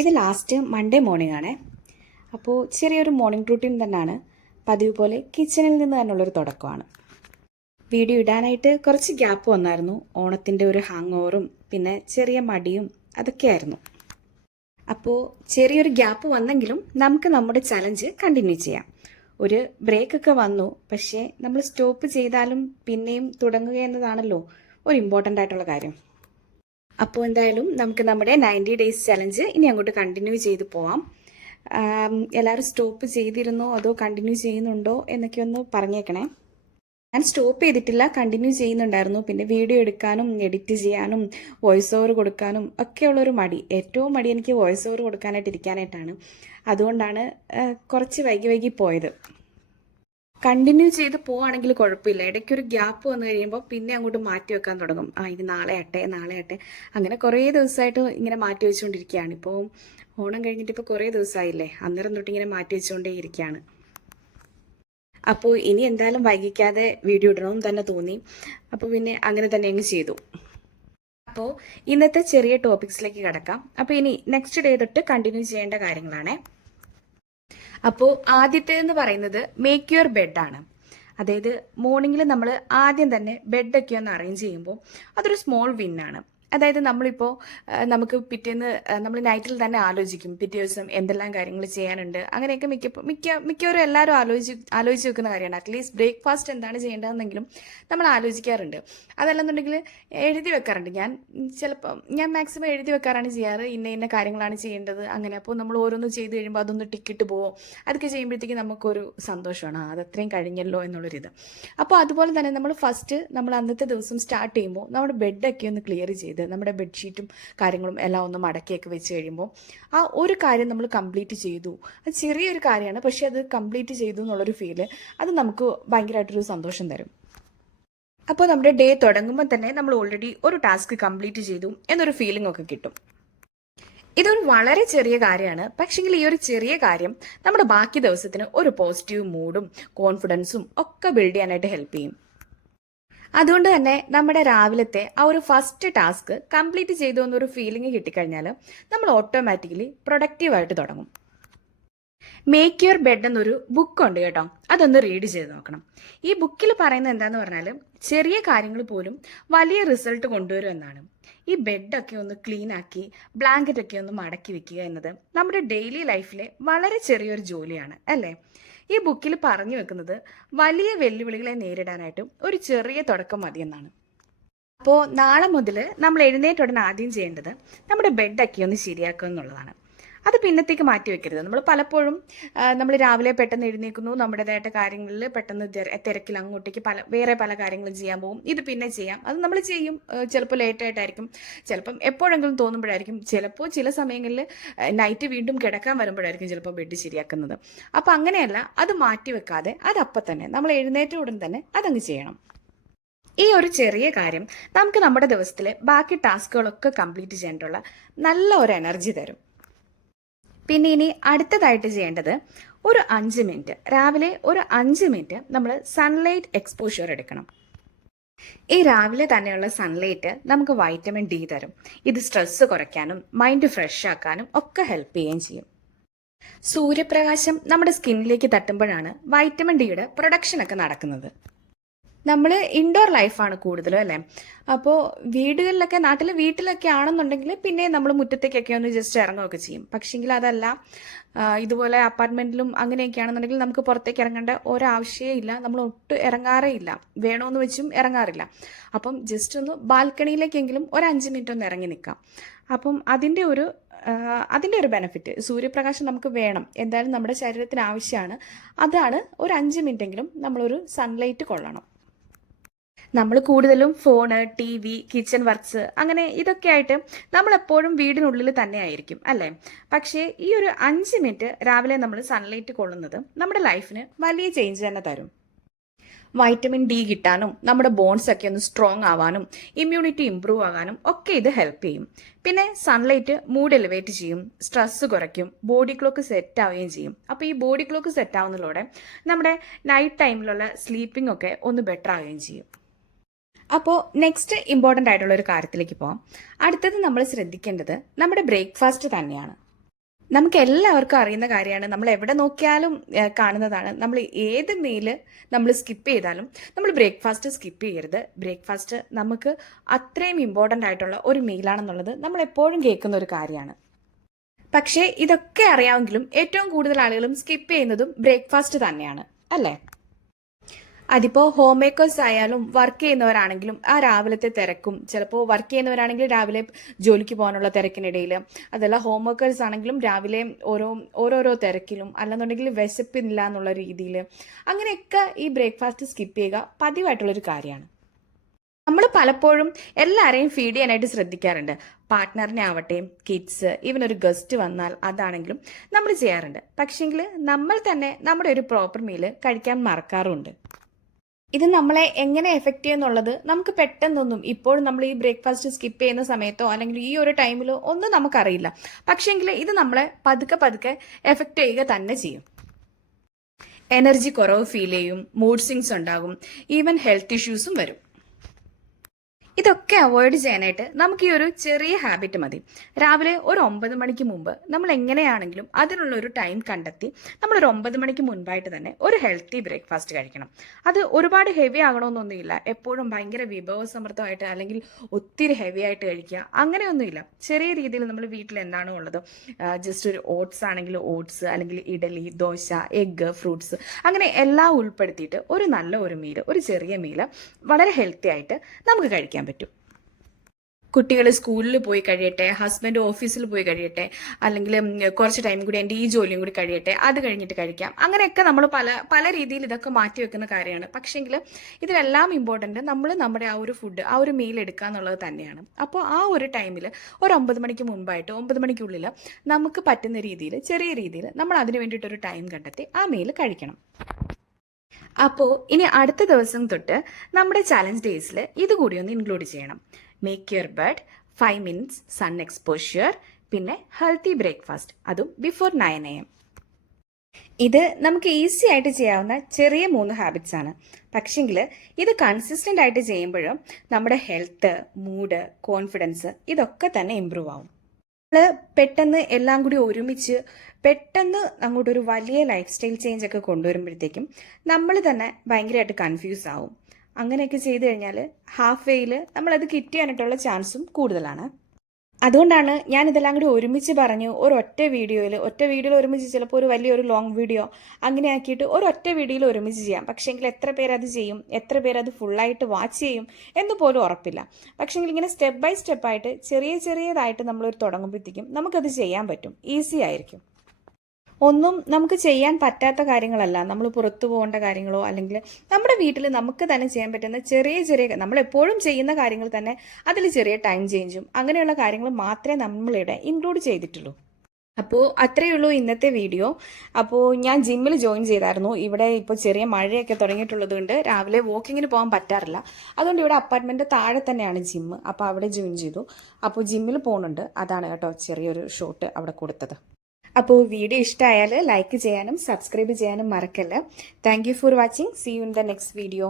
ഇത് last Monday morning ആണേ. അപ്പോൾ ചെറിയൊരു മോർണിംഗ് റൂട്ടീൻ തന്നെയാണ്. പതിവ് പോലെ കിച്ചണിൽ നിന്ന് തന്നെയുള്ളൊരു തുടക്കമാണ്. വീഡിയോ ഇടാനായിട്ട് കുറച്ച് ഗ്യാപ്പ് വന്നായിരുന്നു. ഓണത്തിൻ്റെ ഒരു ഹാങ് ഓവറും പിന്നെ ചെറിയ മടിയും അതൊക്കെയായിരുന്നു. അപ്പോൾ ചെറിയൊരു ഗ്യാപ്പ് വന്നെങ്കിലും നമുക്ക് നമ്മുടെ ചലഞ്ച് കണ്ടിന്യൂ ചെയ്യാം. ഒരു ബ്രേക്കൊക്കെ വന്നു, പക്ഷേ നമ്മൾ സ്റ്റോപ്പ് ചെയ്താലും പിന്നെയും തുടങ്ങുക എന്നതാണല്ലോ ഒരു ഇമ്പോർട്ടൻ്റ് ആയിട്ടുള്ള കാര്യം. അപ്പോൾ എന്തായാലും നമുക്ക് നമ്മുടെ 90 ഡേയ്സ് ചലഞ്ച് ഇനി അങ്ങോട്ട് കണ്ടിന്യൂ ചെയ്ത് പോവാം. എല്ലാവരും സ്റ്റോപ്പ് ചെയ്തിരുന്നോ അതോ കണ്ടിന്യൂ ചെയ്യുന്നുണ്ടോ എന്നൊക്കെ ഒന്ന് പറഞ്ഞേക്കണേ. ഞാൻ സ്റ്റോപ്പ് ചെയ്തിട്ടില്ല, കണ്ടിന്യൂ ചെയ്യുന്നുണ്ടായിരുന്നു. പിന്നെ വീഡിയോ എടുക്കാനും എഡിറ്റ് ചെയ്യാനും വോയിസ് ഓവർ കൊടുക്കാനും ഒക്കെയുള്ളൊരു മടി. ഏറ്റവും മടി എനിക്ക് വോയിസ് ഓവർ കൊടുക്കാനായിട്ട് ഇരിക്കാനായിട്ടാണ്. അതുകൊണ്ടാണ് കുറച്ച് വൈകി പോയത്. കണ്ടിന്യൂ ചെയ്ത് പോവുകയാണെങ്കിൽ കുഴപ്പമില്ല. ഇടയ്ക്കൊരു ഗ്യാപ്പ് വന്നു കഴിയുമ്പോൾ പിന്നെ അങ്ങോട്ട് മാറ്റി വെക്കാൻ തുടങ്ങും. ഇത് നാളെ ആട്ടെ. അങ്ങനെ കുറേ ദിവസമായിട്ട് ഇങ്ങനെ മാറ്റി വെച്ചുകൊണ്ടിരിക്കുകയാണ്. ഇപ്പോൾ ഓണം കഴിഞ്ഞിട്ട് ഇപ്പോൾ കുറേ ദിവസമായില്ലേ, അന്നേരം തൊട്ടിങ്ങനെ മാറ്റി വെച്ചുകൊണ്ടേ ഇരിക്കുകയാണ്. അപ്പോൾ ഇനി എന്തായാലും വൈകിക്കാതെ വീഡിയോ ഇടണമെന്ന് തന്നെ തോന്നി. അപ്പോൾ പിന്നെ അങ്ങനെ തന്നെ അങ്ങ് ചെയ്തു. അപ്പോൾ ഇന്നത്തെ ചെറിയ ടോപ്പിക്സിലേക്ക് കിടക്കാം. അപ്പോൾ ഇനി നെക്സ്റ്റ് ഡേ തൊട്ട് കണ്ടിന്യൂ ചെയ്യേണ്ട കാര്യങ്ങളാണ്. അപ്പോൾ ആദ്യത്തേതെന്ന് പറയുന്നത് മേക്ക് യുവർ ബെഡാണ്. അതായത് മോർണിംഗിൽ നമ്മൾ ആദ്യം തന്നെ ബെഡൊക്കെ ഒന്ന് അറേഞ്ച് ചെയ്യുമ്പോൾ അതൊരു സ്മോൾ വിന്നാണ്. അതായത് നമ്മളിപ്പോൾ നമുക്ക് പിറ്റേന്ന് നമ്മൾ നൈറ്റിൽ തന്നെ ആലോചിക്കും പിറ്റേ ദിവസം എന്തെല്ലാം കാര്യങ്ങൾ ചെയ്യാനുണ്ട്. അങ്ങനെയൊക്കെ മിക്കവരും എല്ലാവരും ആലോചിച്ച് വെക്കുന്ന കാര്യമാണ്. അറ്റ്ലീസ്റ്റ് ബ്രേക്ക്ഫാസ്റ്റ് എന്താണ് ചെയ്യേണ്ടതെന്നെങ്കിലും നമ്മൾ ആലോചിക്കാറുണ്ട്. അതല്ലെന്നുണ്ടെങ്കിൽ എഴുതി വെക്കാറുണ്ട്. ഞാൻ മാക്സിമം എഴുതി വെക്കാറാണ് ചെയ്യാറ്. ഇന്ന കാര്യങ്ങളാണ് ചെയ്യേണ്ടത് അങ്ങനെ. അപ്പോൾ നമ്മൾ ഓരോന്ന് ചെയ്ത് കഴിയുമ്പോൾ അതൊന്ന് ടിക്കിട്ട് പോവും. അതൊക്കെ ചെയ്യുമ്പോഴത്തേക്ക് നമുക്കൊരു സന്തോഷമാണ്, അതത്രയും കഴിഞ്ഞല്ലോ എന്നുള്ളൊരിത്. അപ്പോൾ അതുപോലെ തന്നെ നമ്മൾ അന്നത്തെ ദിവസം സ്റ്റാർട്ട് ചെയ്യുമ്പോൾ നമ്മുടെ ബെഡൊക്കെ ഒന്ന് ക്ലിയർ ചെയ്ത് നമ്മുടെ ബെഡ്ഷീറ്റും കാര്യങ്ങളും എല്ലാം ഒന്ന് മടക്കിയൊക്കെ വെച്ച് കഴിയുമ്പോൾ ആ ഒരു കാര്യം നമ്മൾ കംപ്ലീറ്റ് ചെയ്തു. അത് ചെറിയൊരു കാര്യമാണ്, പക്ഷെ അത് കംപ്ലീറ്റ് ചെയ്തു എന്നുള്ളൊരു ഫീല് അത് നമുക്ക് ഭയങ്കരമായിട്ടൊരു സന്തോഷം തരും. അപ്പോൾ നമ്മുടെ ഡേ തുടങ്ങുമ്പോൾ തന്നെ നമ്മൾ ഓൾറെഡി ഒരു ടാസ്ക് കംപ്ലീറ്റ് ചെയ്തു എന്നൊരു ഫീലിംഗ് ഒക്കെ കിട്ടും. ഇതൊരു വളരെ ചെറിയ കാര്യമാണ്, പക്ഷെങ്കിൽ ഈ ഒരു ചെറിയ കാര്യം നമ്മുടെ ബാക്കി ദിവസത്തിന് ഒരു പോസിറ്റീവ് മൂഡും കോൺഫിഡൻസും ഒക്കെ ബിൽഡ് ചെയ്യാനായിട്ട് ഹെൽപ്പ് ചെയ്യും. അതുകൊണ്ട് തന്നെ നമ്മുടെ രാവിലത്തെ ആ ഒരു ഫസ്റ്റ് ടാസ്ക് കംപ്ലീറ്റ് ചെയ്തു എന്നൊരു ഫീലിംഗ് കിട്ടിക്കഴിഞ്ഞാൽ നമ്മൾ ഓട്ടോമാറ്റിക്കലി പ്രൊഡക്റ്റീവായിട്ട് തുടങ്ങും. മേക്ക് യുവർ ബെഡ് എന്നൊരു ബുക്കുണ്ട് കേട്ടോ, അതൊന്ന് റീഡ് ചെയ്ത് നോക്കണം. ഈ ബുക്കിൽ പറയുന്നത് എന്താന്ന് പറഞ്ഞാൽ ചെറിയ കാര്യങ്ങൾ പോലും വലിയ റിസൾട്ട് കൊണ്ടുവരും എന്നാണ്. ഈ ബെഡൊക്കെ ഒന്ന് ക്ലീൻ ആക്കി ബ്ലാങ്കറ്റൊക്കെ ഒന്ന് മടക്കി വെക്കുക എന്നത് നമ്മുടെ ഡെയിലി ലൈഫിലെ വളരെ ചെറിയൊരു ജോലിയാണ് അല്ലേ. ഈ ബുക്കിൽ പറഞ്ഞു വെക്കുന്നത് വലിയ വെല്ലുവിളികളെ നേരിടാനായിട്ടും ഒരു ചെറിയ തുടക്കം മതിയെന്നാണ്. അപ്പോൾ നാളെ മുതൽ നമ്മൾ എഴുന്നേറ്റ ഉടനെ ആദ്യം ചെയ്യേണ്ടത് നമ്മുടെ ബെഡൊക്കെ ഒന്ന് ശരിയാക്കുക എന്നുള്ളതാണ്. അത് പിന്നത്തേക്ക് മാറ്റി വെക്കരുത്. നമ്മൾ പലപ്പോഴും നമ്മൾ രാവിലെ പെട്ടെന്ന് എഴുന്നേൽക്കുന്നു, നമ്മുടേതായിട്ട് കാര്യങ്ങളിൽ പെട്ടെന്ന് തിരക്കിൽ അങ്ങോട്ടേക്ക് വേറെ പല കാര്യങ്ങളും ചെയ്യാൻ പോകും. ഇത് പിന്നെ ചെയ്യാം, അത് നമ്മൾ ചെയ്യും. ചിലപ്പോൾ ലേറ്റായിട്ടായിരിക്കും, ചിലപ്പം എപ്പോഴെങ്കിലും തോന്നുമ്പോഴായിരിക്കും, ചിലപ്പോൾ ചില സമയങ്ങളിൽ നൈറ്റ് വീണ്ടും കിടക്കാൻ വരുമ്പോഴായിരിക്കും ചിലപ്പോൾ ബെഡ് ശരിയാക്കുന്നത്. അപ്പോൾ അങ്ങനെയല്ല, അത് മാറ്റി വെക്കാതെ അതപ്പം തന്നെ നമ്മൾ എഴുന്നേറ്റ ഉടൻ തന്നെ അതങ്ങ് ചെയ്യണം. ഈ ഒരു ചെറിയ കാര്യം നമുക്ക് നമ്മുടെ ദിവസത്തിലെ ബാക്കി ടാസ്കുകളൊക്കെ കംപ്ലീറ്റ് ചെയ്യാനുള്ള നല്ല ഒരു എനർജി തരും. പിന്നെ ഇനി അടുത്തതായിട്ട് ചെയ്യേണ്ടത് ഒരു 5 മിനിറ്റ് രാവിലെ ഒരു 5 മിനിറ്റ് നമ്മൾ സൺലൈറ്റ് എക്സ്പോഷർ എടുക്കണം. ഈ രാവിലെ തന്നെയുള്ള സൺലൈറ്റ് നമുക്ക് വൈറ്റമിൻ ഡി തരും. ഇത് സ്ട്രെസ് കുറയ്ക്കാനും മൈൻഡ് ഫ്രഷ് ആക്കാനും ഒക്കെ ഹെൽപ്പ് ചെയ്യുകയും ചെയ്യും. സൂര്യപ്രകാശം നമ്മുടെ സ്കിന്നിലേക്ക് തട്ടുമ്പോഴാണ് വൈറ്റമിൻ ഡിയുടെ പ്രൊഡക്ഷനൊക്കെ നടക്കുന്നത്. നമ്മൾ ഇൻഡോർ ലൈഫാണ് കൂടുതലും അല്ലേ. അപ്പോൾ വീട്ടിലൊക്കെ ആണെന്നുണ്ടെങ്കിൽ പിന്നെ നമ്മൾ മുറ്റത്തേക്കൊക്കെ ഒന്ന് ജസ്റ്റ് ഇറങ്ങുകയൊക്കെ ചെയ്യും. പക്ഷെങ്കിൽ അതല്ല, ഇതുപോലെ അപ്പാർട്ട്മെന്റിലും അങ്ങനെയൊക്കെ ആണെന്നുണ്ടെങ്കിൽ നമുക്ക് പുറത്തേക്ക് ഇറങ്ങേണ്ട ഒരാവശ്യമേ ഇല്ല. നമ്മൾ ഒട്ടും ഇറങ്ങാറേ ഇല്ല, വേണമെന്ന് വെച്ചും ഇറങ്ങാറില്ല. അപ്പം ജസ്റ്റ് ഒന്ന് ബാൽക്കണിയിലേക്കെങ്കിലും ഒരു 5 മിനിറ്റ് ഒന്ന് ഇറങ്ങി നിൽക്കാം. അപ്പം അതിൻ്റെ ഒരു ബെനിഫിറ്റ്, സൂര്യപ്രകാശം നമുക്ക് വേണം, എന്തായാലും നമ്മുടെ ശരീരത്തിന് ആവശ്യമാണ്. അതാണ് ഒരു 5 മിനിറ്റെങ്കിലും നമ്മളൊരു സൺലൈറ്റ് കൊള്ളണം. നമ്മൾ കൂടുതലും ഫോണ്, TV, കിച്ചൺ വർക്ക്സ് അങ്ങനെ ഇതൊക്കെ ആയിട്ട് നമ്മളെപ്പോഴും വീടിനുള്ളിൽ തന്നെ ആയിരിക്കും അല്ലേ. പക്ഷേ ഈ ഒരു 5 മിനിറ്റ് രാവിലെ നമ്മൾ സൺലൈറ്റ് കൊള്ളുന്നത് നമ്മുടെ ലൈഫിന് വലിയ ചേഞ്ച് തന്നെ തരും. വൈറ്റമിൻ ഡി കിട്ടാനും നമ്മുടെ ബോൺസ് ഒക്കെ ഒന്ന് സ്ട്രോങ് ആവാനും ഇമ്മ്യൂണിറ്റി ഇമ്പ്രൂവ് ആകാനും ഒക്കെ ഇത് ഹെൽപ്പ് ചെയ്യും. പിന്നെ സൺലൈറ്റ് മൂഡ് എലിവേറ്റ് ചെയ്യും, സ്ട്രെസ് കുറയ്ക്കും, ബോഡി ക്ലോക്ക് സെറ്റ് ആവുകയും ചെയ്യും. അപ്പോൾ ഈ ബോഡി ക്ലോക്ക് സെറ്റ് ആവുന്നതിലൂടെ നമ്മുടെ നൈറ്റ് ടൈമിലുള്ള സ്ലീപ്പിംഗ് ഒക്കെ ഒന്ന് ബെറ്റർ ആവുകയും ചെയ്യും. അപ്പോൾ നെക്സ്റ്റ് ഇമ്പോർട്ടൻ്റ് ആയിട്ടുള്ള ഒരു കാര്യത്തിലേക്ക് പോകാം. അടുത്തത് നമ്മൾ ശ്രദ്ധിക്കേണ്ടത് നമ്മുടെ ബ്രേക്ക്ഫാസ്റ്റ് തന്നെയാണ്. നമുക്ക് എല്ലാവർക്കും അറിയുന്ന കാര്യമാണ്, നമ്മൾ എവിടെ നോക്കിയാലും കാണുന്നതാണ്. നമ്മൾ ഏത് മീല് നമ്മൾ സ്കിപ്പ് ചെയ്താലും നമ്മൾ ബ്രേക്ക്ഫാസ്റ്റ് സ്കിപ്പ് ചെയ്യരുത്. ബ്രേക്ക്ഫാസ്റ്റ് നമുക്ക് അത്രയും ഇമ്പോർട്ടൻ്റ് ആയിട്ടുള്ള ഒരു മീലാണെന്നുള്ളത് നമ്മൾ എപ്പോഴും കേൾക്കുന്ന ഒരു കാര്യമാണ്. പക്ഷേ ഇതൊക്കെ അറിയാമെങ്കിലും ഏറ്റവും കൂടുതൽ ആളുകളും സ്കിപ്പ് ചെയ്യുന്നതും ബ്രേക്ക്ഫാസ്റ്റ് തന്നെയാണ്, അല്ലേ? അതിപ്പോൾ ഹോം മേക്കേഴ്സ് ആയാലും വർക്ക് ചെയ്യുന്നവരാണെങ്കിലും ആ രാവിലത്തെ തിരക്കും, ചിലപ്പോൾ വർക്ക് ചെയ്യുന്നവരാണെങ്കിൽ രാവിലെ ജോലിക്ക് പോകാനുള്ള തിരക്കിനിടയിൽ, അതല്ല ഹോം വർക്കേഴ്സ് ആണെങ്കിലും രാവിലെ ഓരോരോ തിരക്കിലും, അല്ലെന്നുണ്ടെങ്കിൽ വിശപ്പില്ല എന്നുള്ള രീതിയിൽ, അങ്ങനെയൊക്കെ ഈ ബ്രേക്ക്ഫാസ്റ്റ് സ്കിപ്പ് ചെയ്യുക പതിവായിട്ടുള്ളൊരു കാര്യമാണ്. നമ്മൾ പലപ്പോഴും എല്ലാവരെയും ഫീഡ് ചെയ്യാനായിട്ട് ശ്രദ്ധിക്കാറുണ്ട്. പാർട്ട്ണറിനെ ആവട്ടെ, കിഡ്സ്, ഈവൻ ഒരു ഗസ്റ്റ് വന്നാൽ അതാണെങ്കിലും നമ്മൾ ചെയ്യാറുണ്ട്. പക്ഷേങ്കിൽ നമ്മൾ തന്നെ നമ്മുടെ ഒരു പ്രോപ്പർ മീല് കഴിക്കാൻ മറക്കാറുണ്ട്. ഇത് നമ്മളെ എങ്ങനെ എഫക്റ്റ് ചെയ്യുന്നുള്ളത് നമുക്ക് പെട്ടെന്നൊന്നും ഇപ്പോഴും നമ്മൾ ഈ ബ്രേക്ക്ഫാസ്റ്റ് സ്കിപ്പ് ചെയ്യുന്ന സമയത്തോ അല്ലെങ്കിൽ ഈ ഒരു ടൈമിലോ ഒന്നും നമുക്കറിയില്ല. പക്ഷേങ്കിൽ ഇത് നമ്മളെ പതുക്കെ പതുക്കെ എഫക്റ്റ് ചെയ്യുക തന്നെ ചെയ്യും. എനർജി കുറവ് ഫീൽ ചെയ്യും, മൂഡ് സ്വിങ്സ് ഉണ്ടാകും, ഈവൻ ഹെൽത്ത് ഇഷ്യൂസും വരും. ഇതൊക്കെ അവോയ്ഡ് ചെയ്യാനായിട്ട് നമുക്ക് ഈ ഒരു ചെറിയ ഹാബിറ്റ് മതി. രാവിലെ ഒരു 9 മണിക്ക് മുമ്പ് നമ്മൾ എങ്ങനെയാണെങ്കിലും അതിനുള്ള ഒരു ടൈം കണ്ടെത്തി നമ്മളൊരു 9 മണിക്ക് മുൻപായിട്ട് തന്നെ ഒരു ഹെൽത്തി ബ്രേക്ക്ഫാസ്റ്റ് കഴിക്കണം. അത് ഒരുപാട് ഹെവി ആകണമെന്നൊന്നുമില്ല. എപ്പോഴും ഭയങ്കര വിഭവസമൃദ്ധമായിട്ട് അല്ലെങ്കിൽ ഒത്തിരി ഹെവി ആയിട്ട് കഴിക്കുക അങ്ങനെയൊന്നുമില്ല. ചെറിയ രീതിയിൽ നമ്മൾ വീട്ടിൽ എന്താണോ ഉള്ളത്, ജസ്റ്റ് ഒരു ഓട്സ് ആണെങ്കിൽ ഓട്സ്, അല്ലെങ്കിൽ ഇഡലി, ദോശ, എഗ്ഗ്, ഫ്രൂട്ട്സ്, അങ്ങനെ എല്ലാം ഉൾപ്പെടുത്തിയിട്ട് ഒരു നല്ല ഒരു മീല്, ഒരു ചെറിയ മീല് വളരെ ഹെൽത്തി ആയിട്ട് നമുക്ക് കഴിക്കാം പറ്റും. കുട്ടികൾ സ്കൂളിൽ പോയി കഴിയട്ടെ, ഹസ്ബൻഡ് ഓഫീസിൽ പോയി കഴിയട്ടെ, അല്ലെങ്കിൽ കുറച്ച് ടൈം കൂടി എൻ്റെ ഈ ജോലിയും കൂടി കഴിയട്ടെ, അത് കഴിഞ്ഞിട്ട് കഴിക്കാം. അങ്ങനെയൊക്കെ നമ്മൾ പല രീതിയിൽ ഇതൊക്കെ മാറ്റി വെക്കുന്ന കാര്യമാണ്. പക്ഷേങ്കിൽ ഇതിലെല്ലാം ഇമ്പോർട്ടൻ്റ് നമ്മൾ നമ്മുടെ ആ ഒരു ഫുഡ്, ആ ഒരു മീൽ എടുക്കുക എന്നുള്ളത് തന്നെയാണ്. അപ്പോൾ ആ ഒരു ടൈമിൽ ഒരു 9 മണിക്ക് മുമ്പായിട്ട് 9 മണിക്കുള്ളിൽ നമുക്ക് പറ്റുന്ന രീതിയിൽ, ചെറിയ രീതിയിൽ നമ്മൾ അതിന് വേണ്ടിയിട്ടൊരു ടൈം കണ്ടെത്തി ആ മീൽ കഴിക്കണം. അപ്പോൾ ഇനി അടുത്ത ദിവസം തൊട്ട് നമ്മുടെ ചാലഞ്ച് ഡേയ്സിൽ ഇതുകൂടി ഒന്ന് ഇൻക്ലൂഡ് ചെയ്യണം. Make your bed, 5 minutes sun exposure, പിന്നെ ഹെൽത്തി ബ്രേക്ക്ഫാസ്റ്റ്, അതും ബിഫോർ 9 AM. ഇത് നമുക്ക് ഈസി ആയിട്ട് ചെയ്യാവുന്ന ചെറിയ 3 ഹാബിറ്റ്സ് ആണ്. പക്ഷെങ്കിൽ ഇത് കൺസിസ്റ്റൻ്റ് ആയിട്ട് ചെയ്യുമ്പോഴും നമ്മുടെ ഹെൽത്ത്, മൂഡ്, കോൺഫിഡൻസ് ഇതൊക്കെ തന്നെ ഇമ്പ്രൂവ് ആവും. പെട്ടെന്ന് എല്ലാം കൂടി ഒരുമിച്ച് പെട്ടെന്ന് അങ്ങോട്ടൊരു വലിയ ലൈഫ് സ്റ്റൈൽ ചേഞ്ച് ഒക്കെ കൊണ്ടുവരുമ്പോഴത്തേക്കും നമ്മൾ തന്നെ ഭയങ്കരമായിട്ട് കൺഫ്യൂസ് ആവും. അങ്ങനെയൊക്കെ ചെയ്തു കഴിഞ്ഞാൽ ഹാഫ് വേയിൽ നമ്മളത് കിറ്റ് ചെയ്യാനായിട്ടുള്ള ചാൻസും കൂടുതലാണ്. അതുകൊണ്ടാണ് ഞാൻ ഇതെല്ലാം കൂടി ഒരുമിച്ച് പറഞ്ഞു ഒറ്റ വീഡിയോയിൽ ഒരുമിച്ച്, ചിലപ്പോൾ ഒരു വലിയൊരു ലോങ് വീഡിയോ അങ്ങനെ ആക്കിയിട്ട് ഒരൊറ്റ വീഡിയോയിൽ ഒരുമിച്ച് ചെയ്യാം. പക്ഷേങ്കിൽ എത്ര പേരത് ചെയ്യും, എത്ര പേരത് ഫുള്ളായിട്ട് വാച്ച് ചെയ്യും എന്ന് പോലും ഉറപ്പില്ല. പക്ഷേങ്കിൽ ഇങ്ങനെ സ്റ്റെപ്പ് ബൈ സ്റ്റെപ്പായിട്ട് ചെറിയതായിട്ട് നമ്മളൊരു തുടങ്ങുമ്പോഴത്തേക്കും നമുക്കത് ചെയ്യാൻ പറ്റും, ഈസി ആയിരിക്കും. ഒന്നും നമുക്ക് ചെയ്യാൻ പറ്റാത്ത കാര്യങ്ങളല്ല, നമ്മൾ പുറത്തു പോകേണ്ട കാര്യങ്ങളോ അല്ലെങ്കിൽ നമ്മുടെ വീട്ടിൽ നമുക്ക് തന്നെ ചെയ്യാൻ പറ്റുന്ന ചെറിയ നമ്മളെപ്പോഴും ചെയ്യുന്ന കാര്യങ്ങൾ തന്നെ അതിൽ ചെറിയ ടൈം ചേഞ്ചും അങ്ങനെയുള്ള കാര്യങ്ങൾ മാത്രമേ നമ്മളിവിടെ ഇൻക്ലൂഡ് ചെയ്തിട്ടുള്ളൂ. അപ്പോൾ അത്രയേ ഉള്ളൂ ഇന്നത്തെ വീഡിയോ. അപ്പോൾ ഞാൻ ജിമ്മിൽ ജോയിൻ ചെയ്തായിരുന്നു. ഇവിടെ ഇപ്പോൾ ചെറിയ മഴയൊക്കെ തുടങ്ങിയിട്ടുള്ളത് കൊണ്ട് രാവിലെ വാക്കിങ്ങിന് പോകാൻ പറ്റാറില്ല. അതുകൊണ്ട് ഇവിടെ അപ്പാർട്ട്മെൻറ്റ് താഴെ തന്നെയാണ് ജിമ്മ്. അപ്പോൾ അവിടെ ജോയിൻ ചെയ്തു. അപ്പോൾ ജിമ്മിൽ പോകുന്നുണ്ട്. അതാണ് കേട്ടോ ചെറിയൊരു ഷോട്ട് അവിടെ കൊടുത്തത്. അപ്പോൾ വീഡിയോ ഇഷ്ടമായാൽ ലൈക്ക് ചെയ്യാനും സബ്സ്ക്രൈബ് ചെയ്യാനും മറക്കല്ല. Thank you for watching. See you in the next video.